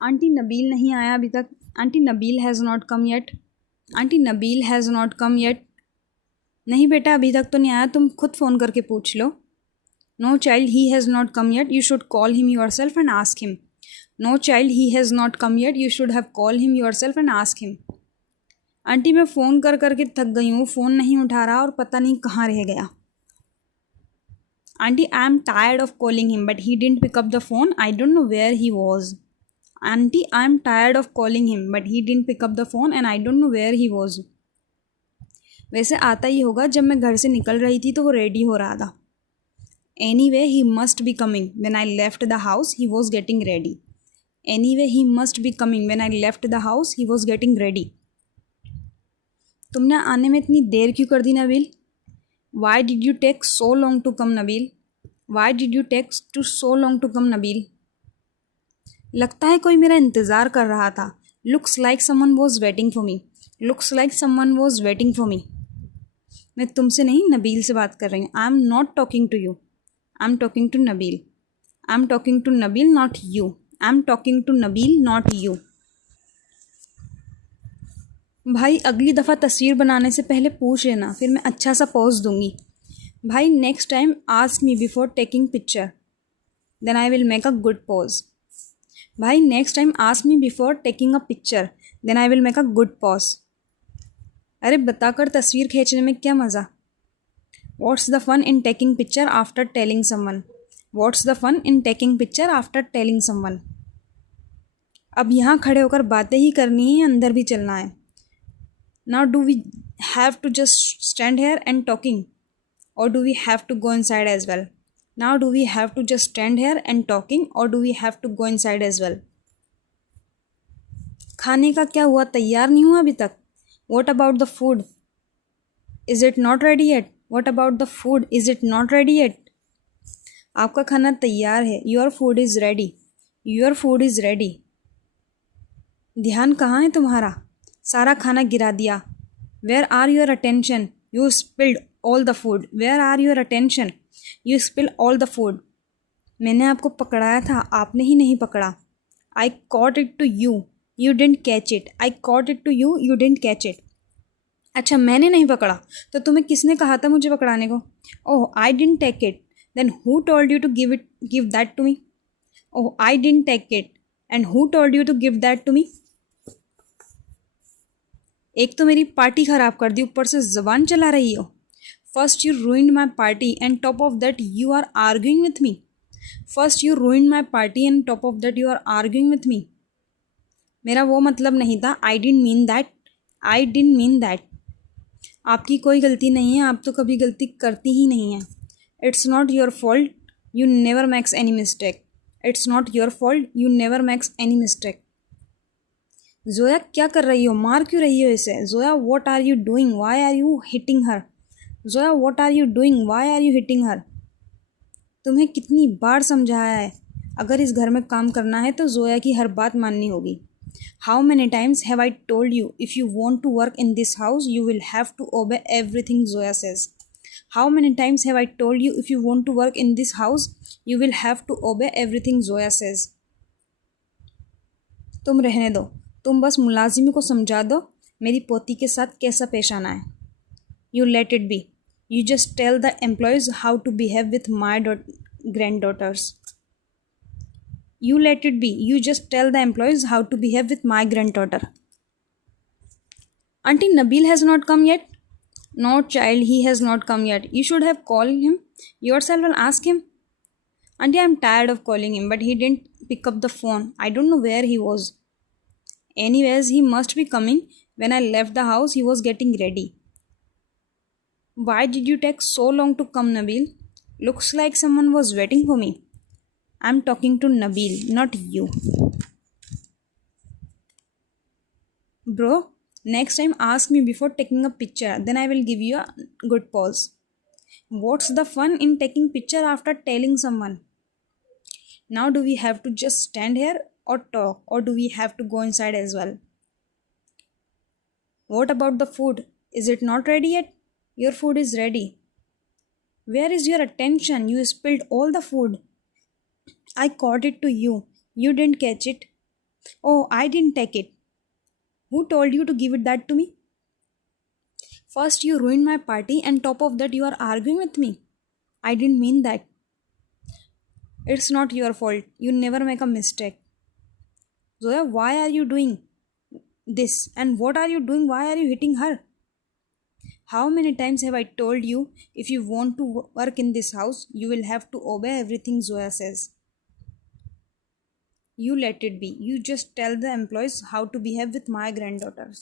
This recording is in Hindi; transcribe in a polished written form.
आंटी नबील नहीं आया अभी तक। Aunty Nabeel has not come yet. Aunty Nabeel has not come yet. नहीं बेटा अभी तक तो नहीं आया, तुम खुद फ़ोन करके पूछ लो। No child he has not come yet, you should call him yourself and ask him. No child he has not come yet, you should have call him yourself and ask him. Aunty मैं फ़ोन कर करके थक गई हूँ, फ़ोन नहीं उठा रहा और पता नहीं कहाँ रह गया। Aunty I am tired of calling him but he didn't pick up the phone, I don't know where he was. Aunty I am tired of calling him but he didn't pick up the phone and I don't know where he was. वैसे आता ही होगा, जब मैं घर से निकल रही थी तो वो रेडी हो रहा था। Anyway he must be coming when I left the house he was getting ready. Anyway he must be coming when I left the house he was getting ready. तुमने आने में इतनी देर क्यों कर दी Nabeel? Why did you take so long to come Nabeel? Why did you take to so long to come Nabeel? लगता है कोई मेरा इंतज़ार कर रहा था। Looks like someone was waiting for me. Looks like someone was waiting for me. मैं तुमसे नहीं नबील से बात कर रही हूँ। I am not talking to you, I am talking to Nabeel. I am talking to Nabeel not you. I am talking to Nabeel not you. भाई अगली दफ़ा तस्वीर बनाने से पहले पूछ लेना, फिर मैं अच्छा सा पोज दूंगी। भाई next time ask me before taking picture, then I will make a good pose. भाई next time ask me before taking a picture, then I will make a good pose. अरे बताकर तस्वीर खींचने में क्या मज़ा? What's the fun in taking picture after telling someone? What's the fun in taking picture after telling someone? अब यहाँ खड़े होकर बातें ही करनी है, अंदर भी चलना है। Now do we have to just stand here and talking, or do we have to go inside as well? Now do we have to just stand here and talking, or do we have to go inside as well? खाने का क्या हुआ, तैयार नहीं हुआ अभी तक? What about the food? Is it not ready yet? What about the food? Is it not ready yet? आपका खाना तैयार है। Your food is ready. Your food is ready. ध्यान कहाँ है तुम्हारा? सारा खाना गिरा दिया। Where are your attention? You spilled all the food. Where are your attention? You spilled all the food. मैंने आपको पकड़ाया था, आपने ही नहीं पकड़ा। I caught it to you. You didn't catch it. I caught it to you. You didn't catch it. अच्छा मैंने नहीं पकड़ा तो तुम्हें किसने कहा था मुझे पकड़ाने को? Oh, I didn't take it. Then who told you to give that to me? Oh, I didn't take it. And who told you to give that to me? एक तो मेरी पार्टी ख़राब कर दी, ऊपर से ज़बान चला रही हो। First you ruined my party and top of that you are arguing with me. First you ruined my party and top of that you are arguing with me. मेरा वो मतलब नहीं था। I didn't mean that. I didn't mean that. आपकी कोई गलती नहीं है, आप तो कभी गलती करती ही नहीं है। It's not your fault, you never makes any mistake. It's not your fault, you never makes any mistake. Zoya क्या कर रही हो, मार क्यों रही हो इसे? Zoya what are you doing, why are you hitting her? Zoya what are you doing, why are you hitting her? तुम्हें कितनी बार समझाया है, अगर इस घर में काम करना है तो जोया की हर बात माननी होगी। How many times have I told you, if you want to work in this house you will have to obey everything Zoya says. How many times have I told you, if you want to work in this house you will have to obey everything Zoya says. तुम रहने दो, तुम बस मुलाजिमी को समझा दो मेरी पोती के साथ कैसा पेश आना है। You let it be, you just tell the employees how to behave with my granddaughters. You let it be, you just tell the employees how to behave with my granddaughter. Aunty Nabeel has not come yet. No child he has not come yet, you should have called him yourself and ask him. Aunty I am tired of calling him but he didn't pick up the phone, I don't know where he was. Anyways, he must be coming. When I left the house, he was getting ready. Why did you take so long to come, Nabil? Looks like someone was waiting for me. I'm talking to Nabil, not you. Bro, next time ask me before taking a picture, then I will give you a good pause. What's the fun in taking picture after telling someone? Now do we have to just stand here or talk, or do we have to go inside as well? What about the food? Is it not ready yet? Your food is ready. Where is your attention? You spilled all the food. I caught it to you. You didn't catch it. Oh, I didn't take it. Who told you to give it that to me? First, you ruined my party, and top of that, you are arguing with me. I didn't mean that. It's not your fault. You never make a mistake. Zoya, why are you doing this? And what are you doing? Why are you hitting her? How many times have I told you if you want to work in this house, you will have to obey everything Zoya says? You let it be. You just tell the employees how to behave with my granddaughters.